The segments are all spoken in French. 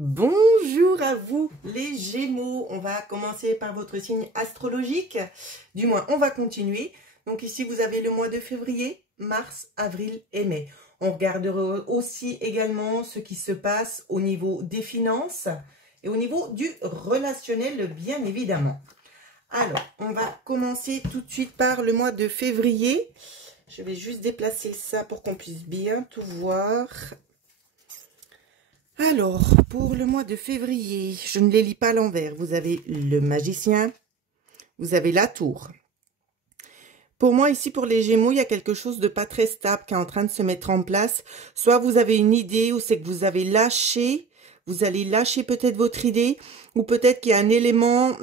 Bonjour à vous les Gémeaux, on va commencer par votre signe astrologique, du moins on va continuer. Donc ici vous avez le mois de février, mars, avril et mai. On regardera aussi également ce qui se passe au niveau des finances et au niveau du relationnel bien évidemment. Alors on va commencer tout de suite par le mois de février. Je vais juste déplacer ça pour qu'on puisse bien tout voir. Alors, pour le mois de février, je ne les lis pas à l'envers. Vous avez le magicien, vous avez la tour. Pour moi, ici, pour les Gémeaux, il y a quelque chose de pas très stable qui est en train de se mettre en place. Soit vous avez une idée, ou c'est que vous avez lâché, vous allez lâcher peut-être votre idée, ou peut-être qu'il y a un élément...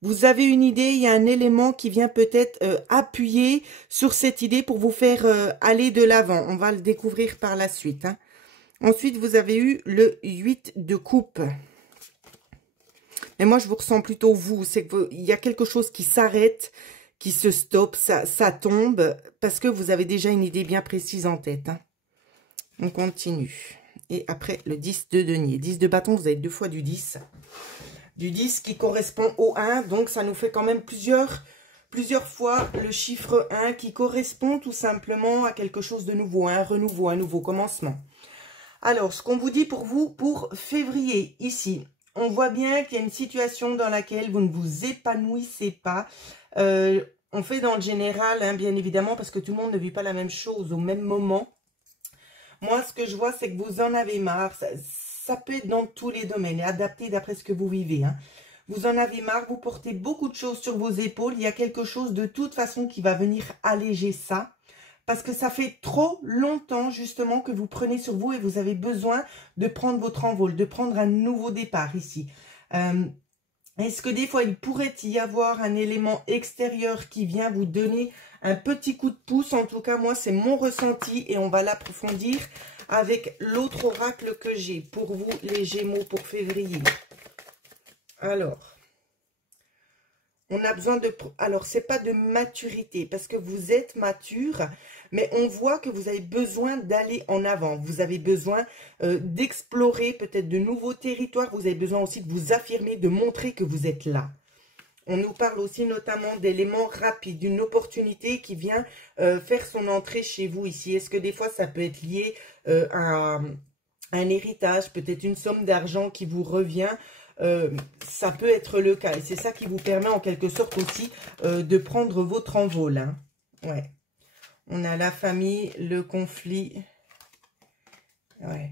Vous avez une idée, il y a un élément qui vient peut-être appuyer sur cette idée pour vous faire aller de l'avant. On va le découvrir par la suite, hein. Ensuite, vous avez eu le 8 de coupe. Mais moi, je vous ressens plutôt vous. C'est qu'il y a quelque chose qui s'arrête, qui se stoppe, ça tombe, parce que vous avez déjà une idée bien précise en tête, hein. On continue. Et après, le 10 de denier. 10 de bâton, vous avez deux fois du 10. Du 10 qui correspond au 1. Donc, ça nous fait quand même plusieurs fois le chiffre 1 qui correspond tout simplement à quelque chose de nouveau, un renouveau, un nouveau commencement. Alors, ce qu'on vous dit pour vous, pour février, ici, on voit bien qu'il y a une situation dans laquelle vous ne vous épanouissez pas. On fait dans le général, hein, bien évidemment, parce que tout le monde ne vit pas la même chose au même moment. Moi, ce que je vois, c'est que vous en avez marre. Ça peut être dans tous les domaines, adapté d'après ce que vous vivez, hein. Vous en avez marre, vous portez beaucoup de choses sur vos épaules. Il y a quelque chose de toute façon qui va venir alléger ça. Parce que ça fait trop longtemps justement que vous prenez sur vous et vous avez besoin de prendre votre envol, de prendre un nouveau départ ici. Est-ce que des fois il pourrait y avoir un élément extérieur qui vient vous donner un petit coup de pouce? En tout cas, moi c'est mon ressenti et on va l'approfondir avec l'autre oracle que j'ai pour vous les Gémeaux pour février. Alors... on a besoin de... Alors, c'est pas de maturité, parce que vous êtes mature, mais on voit que vous avez besoin d'aller en avant. Vous avez besoin d'explorer peut-être de nouveaux territoires. Vous avez besoin aussi de vous affirmer, de montrer que vous êtes là. On nous parle aussi notamment d'éléments rapides, d'une opportunité qui vient faire son entrée chez vous ici. Est-ce que des fois, ça peut être lié à un héritage, peut-être une somme d'argent qui vous revient? Ça peut être le cas. Et c'est ça qui vous permet en quelque sorte aussi de prendre votre envol, hein. Ouais. On a la famille, le conflit. Ouais.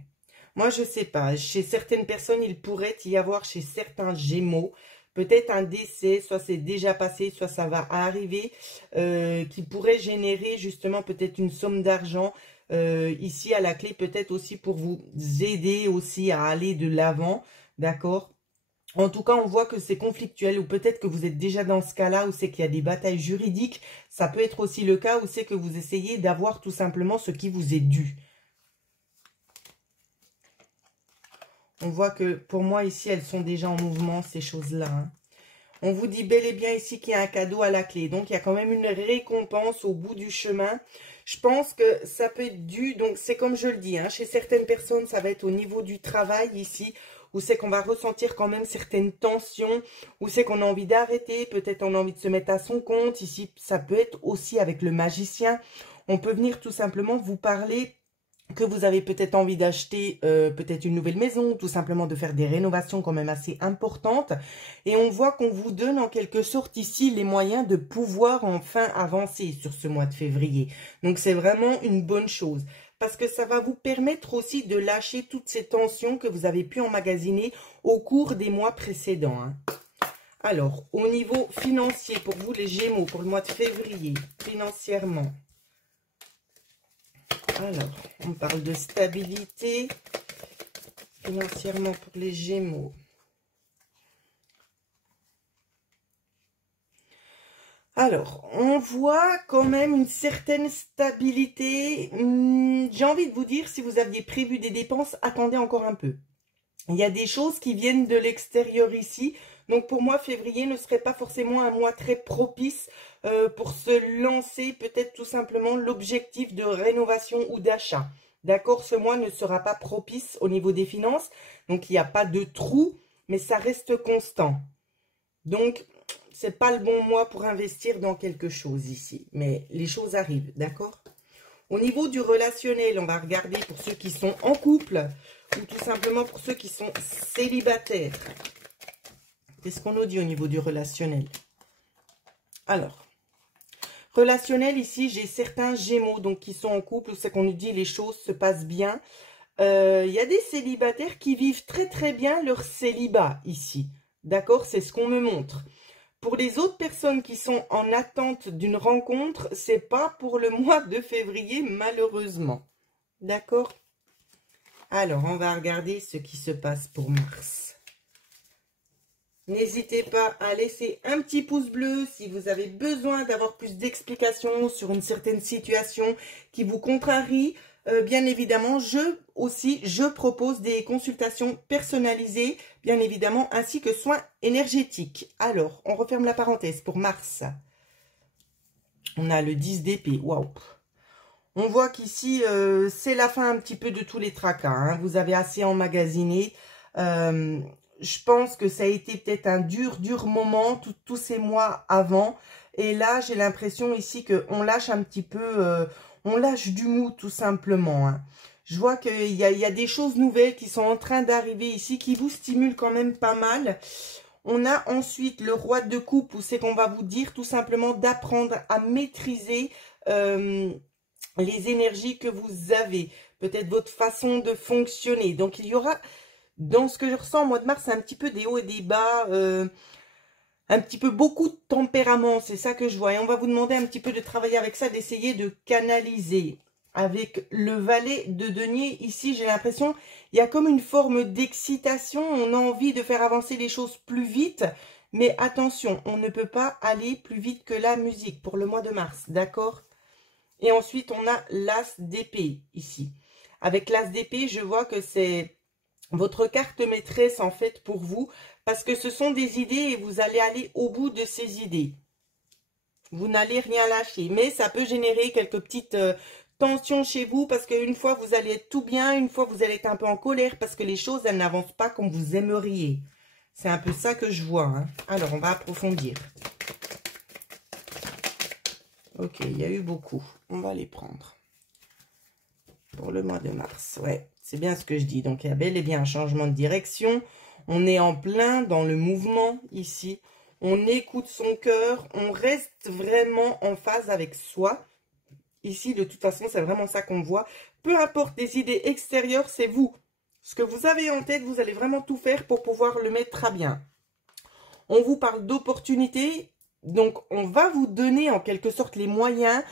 Moi, je sais pas. Chez certaines personnes, il pourrait y avoir chez certains Gémeaux peut-être un décès, soit c'est déjà passé, soit ça va arriver, qui pourrait générer justement peut-être une somme d'argent ici à la clé, peut-être aussi pour vous aider aussi à aller de l'avant, d'accord? En tout cas, on voit que c'est conflictuel ou peut-être que vous êtes déjà dans ce cas-là où c'est qu'il y a des batailles juridiques. Ça peut être aussi le cas où c'est que vous essayez d'avoir tout simplement ce qui vous est dû. On voit que pour moi ici, elles sont déjà en mouvement, ces choses-là, hein. On vous dit bel et bien ici qu'il y a un cadeau à la clé. Donc, il y a quand même une récompense au bout du chemin. Je pense que ça peut être dû. Donc, c'est comme je le dis, hein, chez certaines personnes, ça va être au niveau du travail ici, où c'est qu'on va ressentir quand même certaines tensions, où c'est qu'on a envie d'arrêter, peut-être on a envie de se mettre à son compte. Ici, ça peut être aussi avec le magicien. On peut venir tout simplement vous parler que vous avez peut-être envie d'acheter peut-être une nouvelle maison, tout simplement de faire des rénovations quand même assez importantes. Et on voit qu'on vous donne en quelque sorte ici les moyens de pouvoir enfin avancer sur ce mois de février. Donc c'est vraiment une bonne chose. Parce que ça va vous permettre aussi de lâcher toutes ces tensions que vous avez pu emmagasiner au cours des mois précédents, hein. Alors, au niveau financier, pour vous les Gémeaux, pour le mois de février, financièrement. Alors, on parle de stabilité financièrement pour les Gémeaux. Alors, on voit quand même une certaine stabilité. J'ai envie de vous dire, si vous aviez prévu des dépenses, attendez encore un peu. Il y a des choses qui viennent de l'extérieur ici. Donc, pour moi, février ne serait pas forcément un mois très propice pour se lancer peut-être tout simplement l'objectif de rénovation ou d'achat. D'accord, ce mois ne sera pas propice au niveau des finances. Donc, il n'y a pas de trou, mais ça reste constant. Donc, c'est pas le bon mois pour investir dans quelque chose ici. Mais les choses arrivent, d'accord? Au niveau du relationnel, on va regarder pour ceux qui sont en couple ou tout simplement pour ceux qui sont célibataires. Qu'est-ce qu'on nous dit au niveau du relationnel? Alors, relationnel, ici, j'ai certains Gémeaux donc qui sont en couple, où c'est qu'on nous dit les choses se passent bien. Il y a des célibataires qui vivent très très bien leur célibat ici. D'accord? C'est ce qu'on me montre. Pour les autres personnes qui sont en attente d'une rencontre, c'est pas pour le mois de février, malheureusement. D'accord? Alors, on va regarder ce qui se passe pour Mars. N'hésitez pas à laisser un petit pouce bleu si vous avez besoin d'avoir plus d'explications sur une certaine situation qui vous contrarie. Bien évidemment, je propose des consultations personnalisées, bien évidemment, ainsi que soins énergétiques. Alors, on referme la parenthèse pour Mars. On a le 10 d'épée. Waouh! On voit qu'ici, c'est la fin un petit peu de tous les tracas. Hein. Vous avez assez emmagasiné. Je pense que ça a été peut-être un dur moment tous ces mois avant. Et là, j'ai l'impression ici qu'on lâche un petit peu, on lâche du mou tout simplement. Hein. Je vois qu'il y a des choses nouvelles qui sont en train d'arriver ici, qui vous stimulent quand même pas mal. On a ensuite le roi de coupe, où c'est qu'on va vous dire tout simplement d'apprendre à maîtriser les énergies que vous avez. Peut-être votre façon de fonctionner. Donc, il y aura... Dans ce que je ressens au mois de mars, c'est un petit peu des hauts et des bas, un petit peu beaucoup de tempérament, c'est ça que je vois. Et on va vous demander un petit peu de travailler avec ça, d'essayer de canaliser. Avec le valet de denier, ici, j'ai l'impression, il y a comme une forme d'excitation, on a envie de faire avancer les choses plus vite. Mais attention, on ne peut pas aller plus vite que la musique pour le mois de mars, d'accord? Et ensuite, on a l'as d'épée ici. Avec l'as d'épée, je vois que c'est... votre carte maîtresse en fait pour vous, parce que ce sont des idées et vous allez aller au bout de ces idées. Vous n'allez rien lâcher, mais ça peut générer quelques petites tensions chez vous, parce qu'une fois vous allez être tout bien, une fois vous allez être un peu en colère, parce que les choses elles n'avancent pas comme vous aimeriez. C'est un peu ça que je vois. Hein. Alors on va approfondir. Ok, il y a eu beaucoup. On va les prendre. Pour le mois de mars, ouais. C'est bien ce que je dis. Donc, il y a bel et bien un changement de direction. On est en plein dans le mouvement ici. On écoute son cœur. On reste vraiment en phase avec soi. Ici, de toute façon, c'est vraiment ça qu'on voit. Peu importe les idées extérieures, c'est vous. Ce que vous avez en tête, vous allez vraiment tout faire pour pouvoir le mettre à bien. On vous parle d'opportunités. Donc, on va vous donner en quelque sorte les moyens...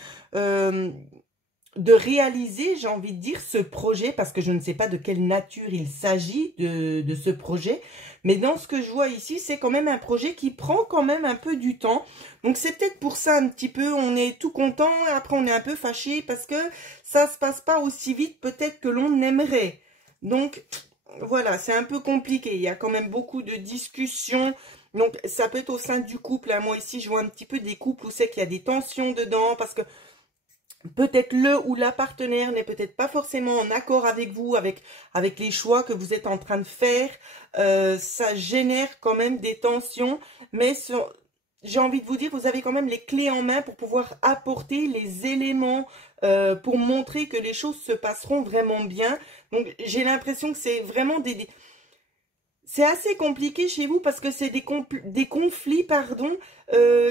de réaliser, j'ai envie de dire, ce projet, parce que je ne sais pas de quelle nature il s'agit de ce projet, mais dans ce que je vois ici, c'est quand même un projet qui prend quand même un peu du temps, donc c'est peut-être pour ça un petit peu, on est tout content, après on est un peu fâché, parce que ça se passe pas aussi vite peut-être que l'on aimerait, donc voilà, c'est un peu compliqué, il y a quand même beaucoup de discussions. Donc ça peut être au sein du couple, hein. Moi ici je vois un petit peu des couples où c'est qu'il y a des tensions dedans, parce que peut-être le ou la partenaire n'est peut-être pas forcément en accord avec vous, avec les choix que vous êtes en train de faire. Ça génère quand même des tensions. Mais j'ai envie de vous dire, vous avez quand même les clés en main pour pouvoir apporter les éléments pour montrer que les choses se passeront vraiment bien. Donc, j'ai l'impression que c'est vraiment c'est assez compliqué chez vous parce que c'est des conflits, pardon,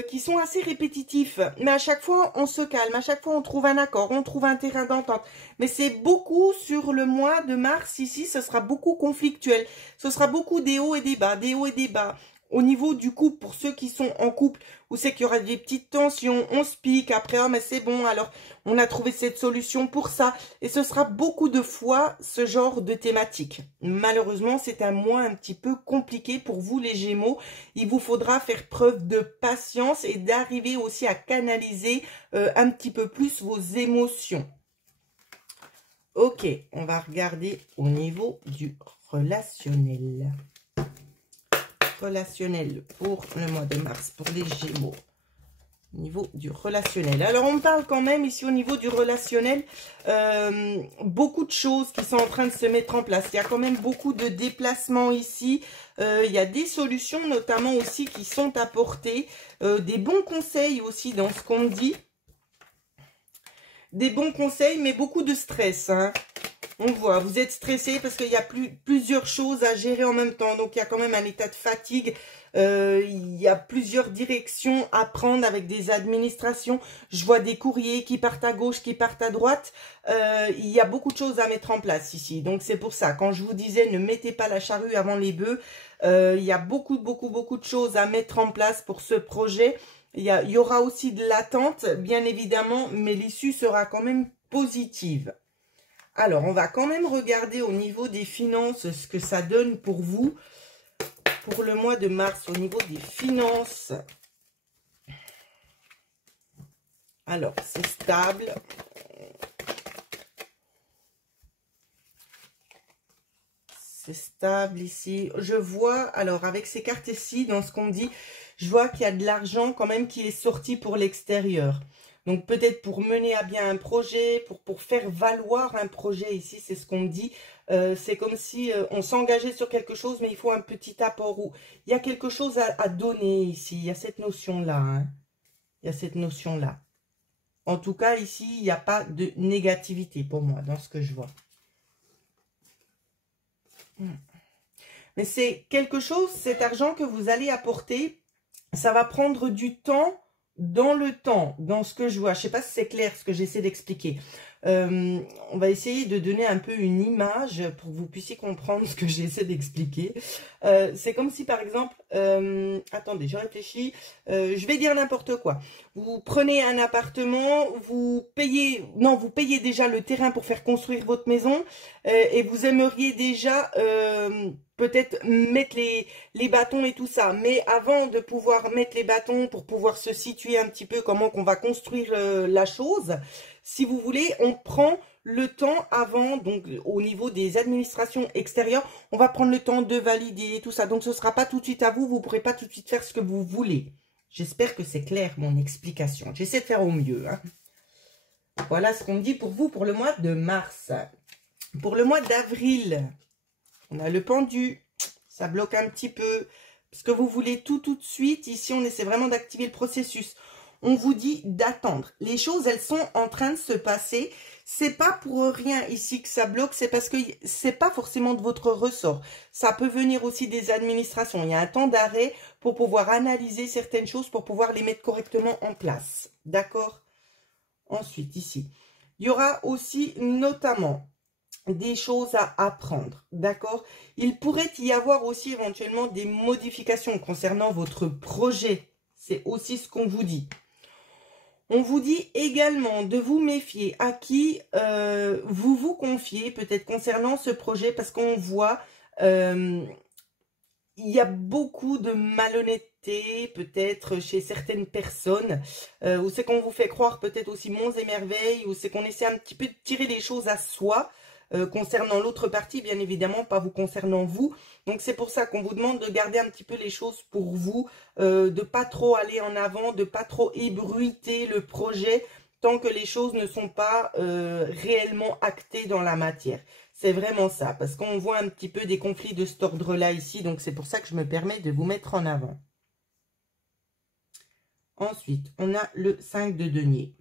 qui sont assez répétitifs. Mais à chaque fois, on se calme. À chaque fois, on trouve un accord. On trouve un terrain d'entente. Mais c'est beaucoup sur le mois de mars. Ici, ce sera beaucoup conflictuel. Ce sera beaucoup des hauts et des bas. Des hauts et des bas. Au niveau du couple, pour ceux qui sont en couple, où c'est qu'il y aura des petites tensions, on se pique, après, oh mais c'est bon, alors on a trouvé cette solution pour ça. Et ce sera beaucoup de fois ce genre de thématique. Malheureusement, c'est un mois un petit peu compliqué pour vous les Gémeaux. Il vous faudra faire preuve de patience et d'arriver aussi à canaliser un petit peu plus vos émotions. Ok, on va regarder au niveau du relationnel. Relationnel pour le mois de mars, pour les Gémeaux. au niveau du relationnel. Alors, on parle quand même ici au niveau du relationnel, beaucoup de choses qui sont en train de se mettre en place. Il y a quand même beaucoup de déplacements ici. Il y a des solutions notamment aussi qui sont apportées. Des bons conseils aussi dans ce qu'on dit. Des bons conseils, mais beaucoup de stress, hein. On voit, vous êtes stressé parce qu'il y a plusieurs choses à gérer en même temps. Donc, il y a quand même un état de fatigue. Il y a plusieurs directions à prendre avec des administrations. Je vois des courriers qui partent à gauche, qui partent à droite. Il y a beaucoup de choses à mettre en place ici. Donc, c'est pour ça, quand je vous disais, ne mettez pas la charrue avant les bœufs. Il y a beaucoup de choses à mettre en place pour ce projet. Il y aura aussi de l'attente, bien évidemment, mais l'issue sera quand même positive. Alors, on va quand même regarder au niveau des finances ce que ça donne pour vous, pour le mois de mars, au niveau des finances. Alors, c'est stable. C'est stable ici. Je vois, alors, avec ces cartes ici, dans ce qu'on me dit, je vois qu'il y a de l'argent quand même qui est sorti pour l'extérieur. Donc, peut-être pour mener à bien un projet, pour faire valoir un projet ici, c'est ce qu'on me dit. C'est comme si on s'engageait sur quelque chose, mais il faut un petit apport. Où il y a quelque chose à donner ici. Il y a cette notion-là. Hein. Il y a cette notion-là. En tout cas, ici, il n'y a pas de négativité pour moi dans ce que je vois. Mais c'est quelque chose, cet argent que vous allez apporter, ça va prendre du temps dans ce que je vois. Je ne sais pas si c'est clair ce que j'essaie d'expliquer. On va essayer de donner un peu une image pour que vous puissiez comprendre ce que j'essaie d'expliquer. C'est comme si, par exemple, attendez, je réfléchis, je vais dire n'importe quoi. Vous prenez un appartement, vous payez déjà le terrain pour faire construire votre maison et vous aimeriez déjà peut-être mettre les bâtons et tout ça. Mais avant de pouvoir mettre les bâtons pour pouvoir se situer un petit peu comment qu'on va construire la chose, si vous voulez, on prend le temps avant, donc au niveau des administrations extérieures, on va prendre le temps de valider tout ça. Donc ce ne sera pas tout de suite à vous, vous ne pourrez pas tout de suite faire ce que vous voulez. J'espère que c'est clair mon explication. J'essaie de faire au mieux. Hein. Voilà ce qu'on me dit pour vous pour le mois de mars. Pour le mois d'avril, on a le pendu. Ça bloque un petit peu. Parce que vous voulez tout de suite. Ici, on essaie vraiment d'activer le processus. On vous dit d'attendre. Les choses, elles sont en train de se passer. C'est pas pour rien ici que ça bloque. C'est parce que c'est pas forcément de votre ressort. Ça peut venir aussi des administrations. Il y a un temps d'arrêt pour pouvoir analyser certaines choses, pour pouvoir les mettre correctement en place. D'accord? Ensuite, ici, il y aura aussi notamment des choses à apprendre, d'accord? Il pourrait y avoir aussi éventuellement des modifications concernant votre projet. C'est aussi ce qu'on vous dit. On vous dit également de vous méfier à qui vous vous confiez, peut-être concernant ce projet, parce qu'on voit, il y a beaucoup de malhonnêteté, peut-être chez certaines personnes, où c'est qu'on vous fait croire peut-être aussi monts et merveilles, où c'est qu'on essaie un petit peu de tirer les choses à soi, concernant l'autre partie, bien évidemment, pas vous concernant vous. Donc, c'est pour ça qu'on vous demande de garder un petit peu les choses pour vous, de pas trop aller en avant, de pas trop ébruiter le projet tant que les choses ne sont pas réellement actées dans la matière. C'est vraiment ça, parce qu'on voit un petit peu des conflits de cet ordre-là ici, donc c'est pour ça que je me permets de vous mettre en avant. Ensuite, on a le 5 de denier.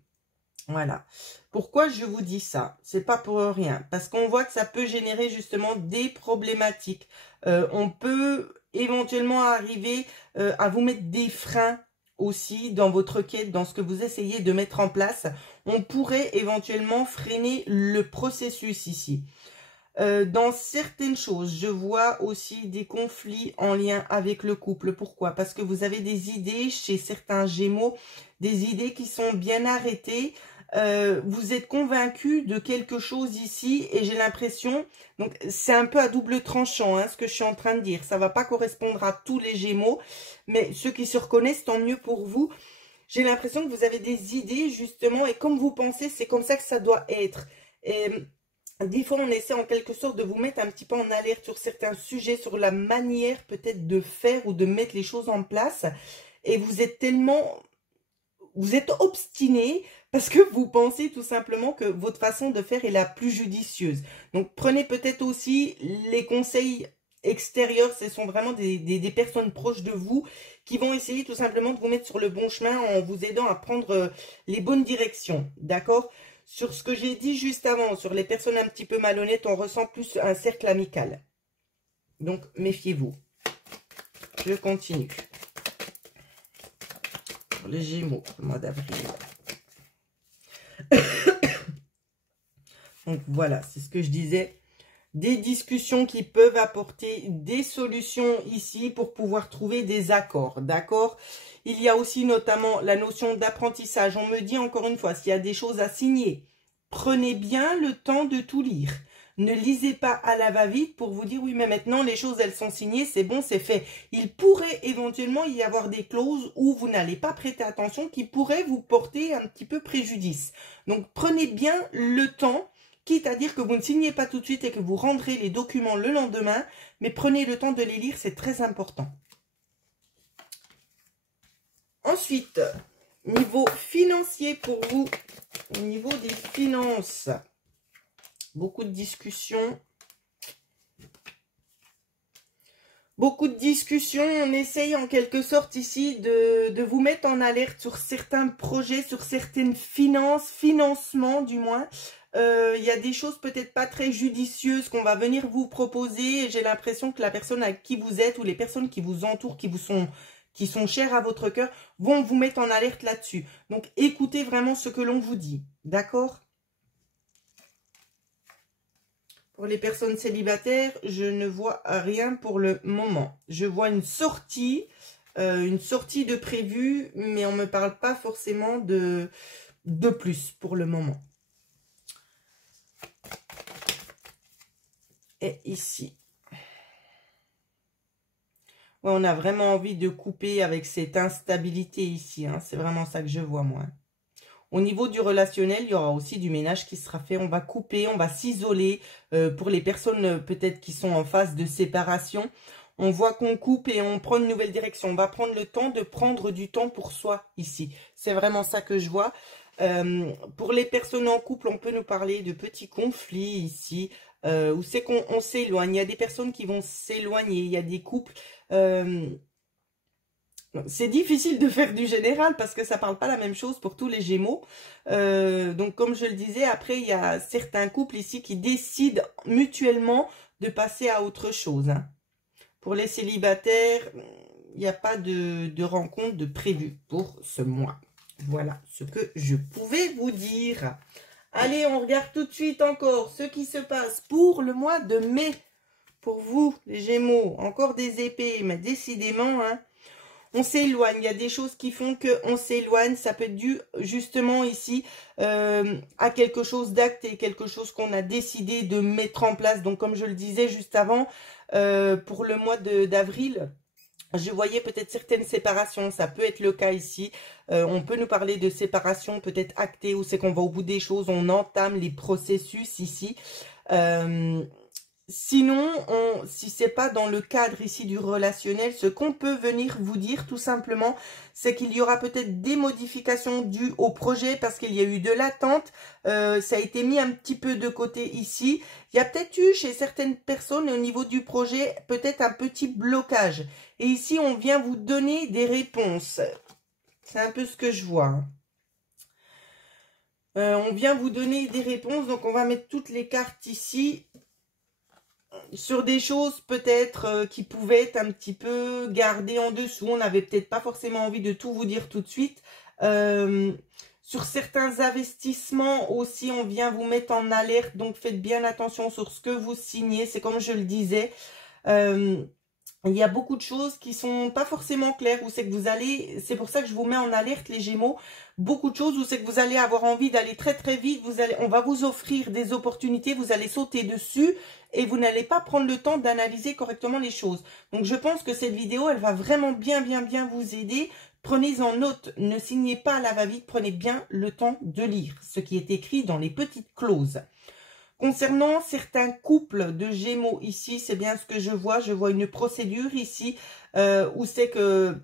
Voilà. Pourquoi je vous dis ça? C'est pas pour rien. Parce qu'on voit que ça peut générer justement des problématiques. On peut éventuellement arriver à vous mettre des freins aussi dans votre quête, dans ce que vous essayez de mettre en place. On pourrait éventuellement freiner le processus ici. Dans certaines choses, je vois aussi des conflits en lien avec le couple. Pourquoi? Parce que vous avez des idées chez certains Gémeaux, des idées qui sont bien arrêtées. Vous êtes convaincu de quelque chose ici et j'ai l'impression, donc c'est un peu à double tranchant hein, ce que je suis en train de dire. Ça va pas correspondre à tous les Gémeaux, mais ceux qui se reconnaissent, tant mieux pour vous. J'ai l'impression que vous avez des idées justement et comme vous pensez, c'est comme ça que ça doit être. Et, des fois, on essaie en quelque sorte de vous mettre un petit peu en alerte sur certains sujets, sur la manière peut-être de faire ou de mettre les choses en place. Et vous êtes tellement... vous êtes obstiné parce que vous pensez tout simplement que votre façon de faire est la plus judicieuse. Donc, prenez peut-être aussi les conseils extérieurs. Ce sont vraiment des personnes proches de vous qui vont essayer tout simplement de vous mettre sur le bon chemin en vous aidant à prendre les bonnes directions. D'accord? Sur ce que j'ai dit juste avant, sur les personnes un petit peu malhonnêtes, on ressent plus un cercle amical. Donc, méfiez-vous. Je continue. Pour les Gémeaux, le mois d'avril. Donc, voilà, c'est ce que je disais. Des discussions qui peuvent apporter des solutions ici pour pouvoir trouver des accords, d'accord? Il y a aussi notamment la notion d'apprentissage. On me dit encore une fois, s'il y a des choses à signer, prenez bien le temps de tout lire. Ne lisez pas à la va-vite pour vous dire, oui, mais maintenant, les choses, elles sont signées, c'est bon, c'est fait. Il pourrait éventuellement y avoir des clauses où vous n'allez pas prêter attention qui pourraient vous porter un petit peu préjudice. Donc, prenez bien le temps, quitte à dire que vous ne signez pas tout de suite et que vous rendrez les documents le lendemain, mais prenez le temps de les lire, c'est très important. Ensuite, niveau financier pour vous, au niveau des finances, beaucoup de discussions. Beaucoup de discussions, on essaye en quelque sorte ici de vous mettre en alerte sur certains projets, sur certaines finances, financements du moins. Il y a des choses peut-être pas très judicieuses qu'on va venir vous proposer. J'ai l'impression que la personne à qui vous êtes ou les personnes qui vous entourent, qui sont chères à votre cœur, vont vous mettre en alerte là-dessus. Donc écoutez vraiment ce que l'on vous dit, d'accord ? Pour les personnes célibataires, je ne vois rien pour le moment. Je vois une sortie de prévue, mais on ne me parle pas forcément de plus pour le moment. Et ici. Ouais, on a vraiment envie de couper avec cette instabilité ici. Hein. C'est vraiment ça que je vois, moi. Au niveau du relationnel, il y aura aussi du ménage qui sera fait. On va couper, on va s'isoler. Pour les personnes peut-être qui sont en phase de séparation, on voit qu'on coupe et on prend une nouvelle direction. On va prendre le temps de prendre du temps pour soi ici. C'est vraiment ça que je vois. Pour les personnes en couple, on peut nous parler de petits conflits ici. Où c'est qu'on s'éloigne. Il y a des personnes qui vont s'éloigner. Il y a des couples... c'est difficile de faire du général parce que ça parle pas la même chose pour tous les Gémeaux. Donc, comme je le disais, après, il y a certains couples ici qui décident mutuellement de passer à autre chose. Hein. Pour les célibataires, il n'y a pas de rencontre de prévu pour ce mois. Voilà ce que je pouvais vous dire. Allez, on regarde tout de suite encore ce qui se passe pour le mois de mai. Pour vous, les Gémeaux, encore des épées, mais décidément, hein, on s'éloigne. Il y a des choses qui font qu'on s'éloigne. Ça peut être dû justement ici à quelque chose d'acté, quelque chose qu'on a décidé de mettre en place. Donc, comme je le disais juste avant, pour le mois d'avril, je voyais peut-être certaines séparations. Ça peut être le cas ici. On peut nous parler de séparation peut-être actée, où c'est qu'on va au bout des choses, on entame les processus ici. Sinon, si c'est pas dans le cadre ici du relationnel, ce qu'on peut venir vous dire tout simplement, c'est qu'il y aura peut-être des modifications dues au projet parce qu'il y a eu de l'attente. Ça a été mis un petit peu de côté ici. Il y a peut-être eu chez certaines personnes au niveau du projet peut-être un petit blocage. Et ici, on vient vous donner des réponses. C'est un peu ce que je vois. Hein. On vient vous donner des réponses. Donc, on va mettre toutes les cartes ici. Sur des choses peut-être qui pouvaient être un petit peu gardées en dessous. On n'avait peut-être pas forcément envie de tout vous dire tout de suite. Sur certains investissements aussi, on vient vous mettre en alerte. Donc, faites bien attention sur ce que vous signez. C'est comme je le disais. Il y a beaucoup de choses qui sont pas forcément claires. Où c'est que vous allez... C'est pour ça que je vous mets en alerte, les Gémeaux. Beaucoup de choses où c'est que vous allez avoir envie d'aller très très vite. On va vous offrir des opportunités. Vous allez sauter dessus. Et vous n'allez pas prendre le temps d'analyser correctement les choses. Donc, je pense que cette vidéo, elle va vraiment bien vous aider. Prenez-en note. Ne signez pas à la va-vite. Prenez bien le temps de lire ce qui est écrit dans les petites clauses. Concernant certains couples de Gémeaux ici, c'est bien ce que je vois. Je vois une procédure ici où c'est que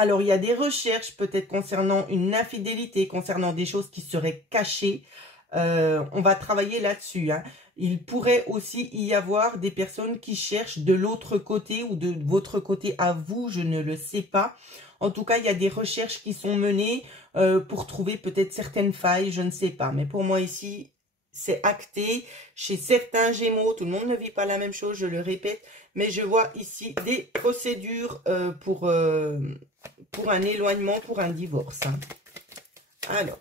Alors, il y a des recherches peut-être concernant une infidélité, concernant des choses qui seraient cachées. On va travailler là-dessus, hein. Il pourrait aussi y avoir des personnes qui cherchent de l'autre côté ou de votre côté à vous, je ne le sais pas. En tout cas, il y a des recherches qui sont menées pour trouver peut-être certaines failles, je ne sais pas. Mais pour moi ici, c'est acté. Chez certains Gémeaux, tout le monde ne vit pas la même chose, je le répète. Mais je vois ici des procédures pour un éloignement, pour un divorce, hein. Alors...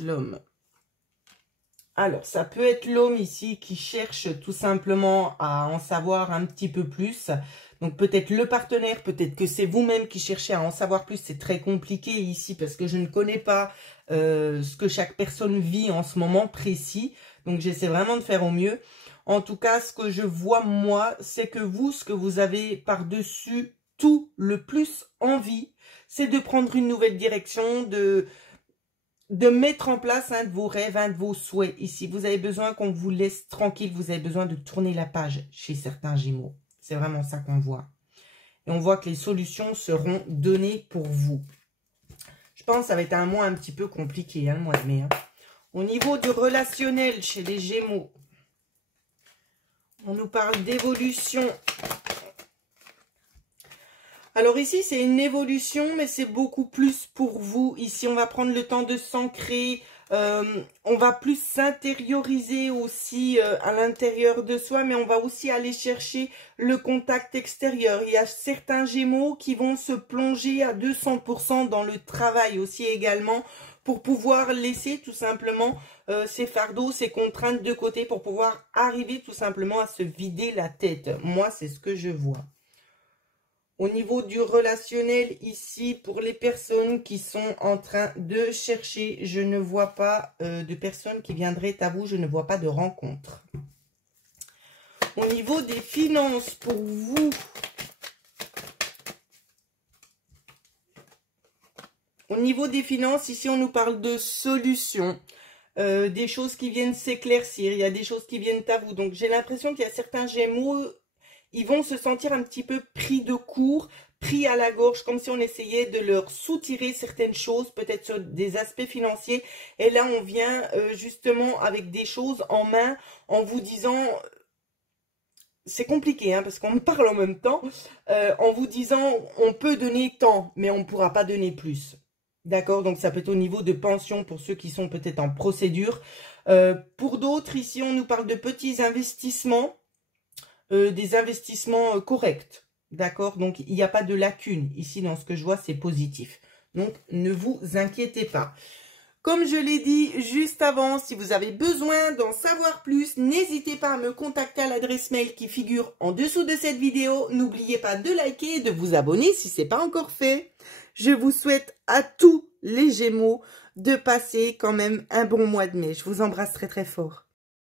l'homme. Alors, ça peut être l'homme ici qui cherche tout simplement à en savoir un petit peu plus. Donc, peut-être le partenaire, peut-être que c'est vous-même qui cherchez à en savoir plus. C'est très compliqué ici parce que je ne connais pas ce que chaque personne vit en ce moment précis. Donc, j'essaie vraiment de faire au mieux. En tout cas, ce que je vois, moi, c'est que vous, ce que vous avez par-dessus tout le plus envie, c'est de prendre une nouvelle direction, de mettre en place un de vos rêves, un de vos souhaits ici. Vous avez besoin qu'on vous laisse tranquille. Vous avez besoin de tourner la page chez certains Gémeaux. C'est vraiment ça qu'on voit. Et on voit que les solutions seront données pour vous. Je pense que ça va être un mois un petit peu compliqué, hein, le mois de mai, hein. Au niveau du relationnel chez les Gémeaux, on nous parle d'évolution. Alors ici, c'est une évolution, mais c'est beaucoup plus pour vous. Ici, on va prendre le temps de s'ancrer. On va plus s'intérioriser aussi à l'intérieur de soi, mais on va aussi aller chercher le contact extérieur. Il y a certains Gémeaux qui vont se plonger à 200% dans le travail aussi également pour pouvoir laisser tout simplement ces fardeaux, ces contraintes de côté pour pouvoir arriver tout simplement à se vider la tête. Moi, c'est ce que je vois. Au niveau du relationnel, ici, pour les personnes qui sont en train de chercher, je ne vois pas de personnes qui viendraient à vous, je ne vois pas de rencontre. Au niveau des finances, pour vous, au niveau des finances, ici, on nous parle de solutions, des choses qui viennent s'éclaircir, il y a des choses qui viennent à vous. Donc, j'ai l'impression qu'il y a certains Gémeaux... ils vont se sentir un petit peu pris de court, pris à la gorge, comme si on essayait de leur soutirer certaines choses, peut-être sur des aspects financiers. Et là, on vient justement avec des choses en main, en vous disant... c'est compliqué, hein, parce qu'on me parle en même temps, en vous disant, on peut donner tant, mais on ne pourra pas donner plus. D'accord? Donc, ça peut être au niveau de pension pour ceux qui sont peut-être en procédure. Pour d'autres, ici, on nous parle de petits investissements. Des investissements corrects, d'accord? Donc, il n'y a pas de lacune. Ici, dans ce que je vois, c'est positif. Donc, ne vous inquiétez pas. Comme je l'ai dit juste avant, si vous avez besoin d'en savoir plus, n'hésitez pas à me contacter à l'adresse mail qui figure en dessous de cette vidéo. N'oubliez pas de liker et de vous abonner si ce n'est pas encore fait. Je vous souhaite à tous les Gémeaux de passer quand même un bon mois de mai. Je vous embrasse très très fort.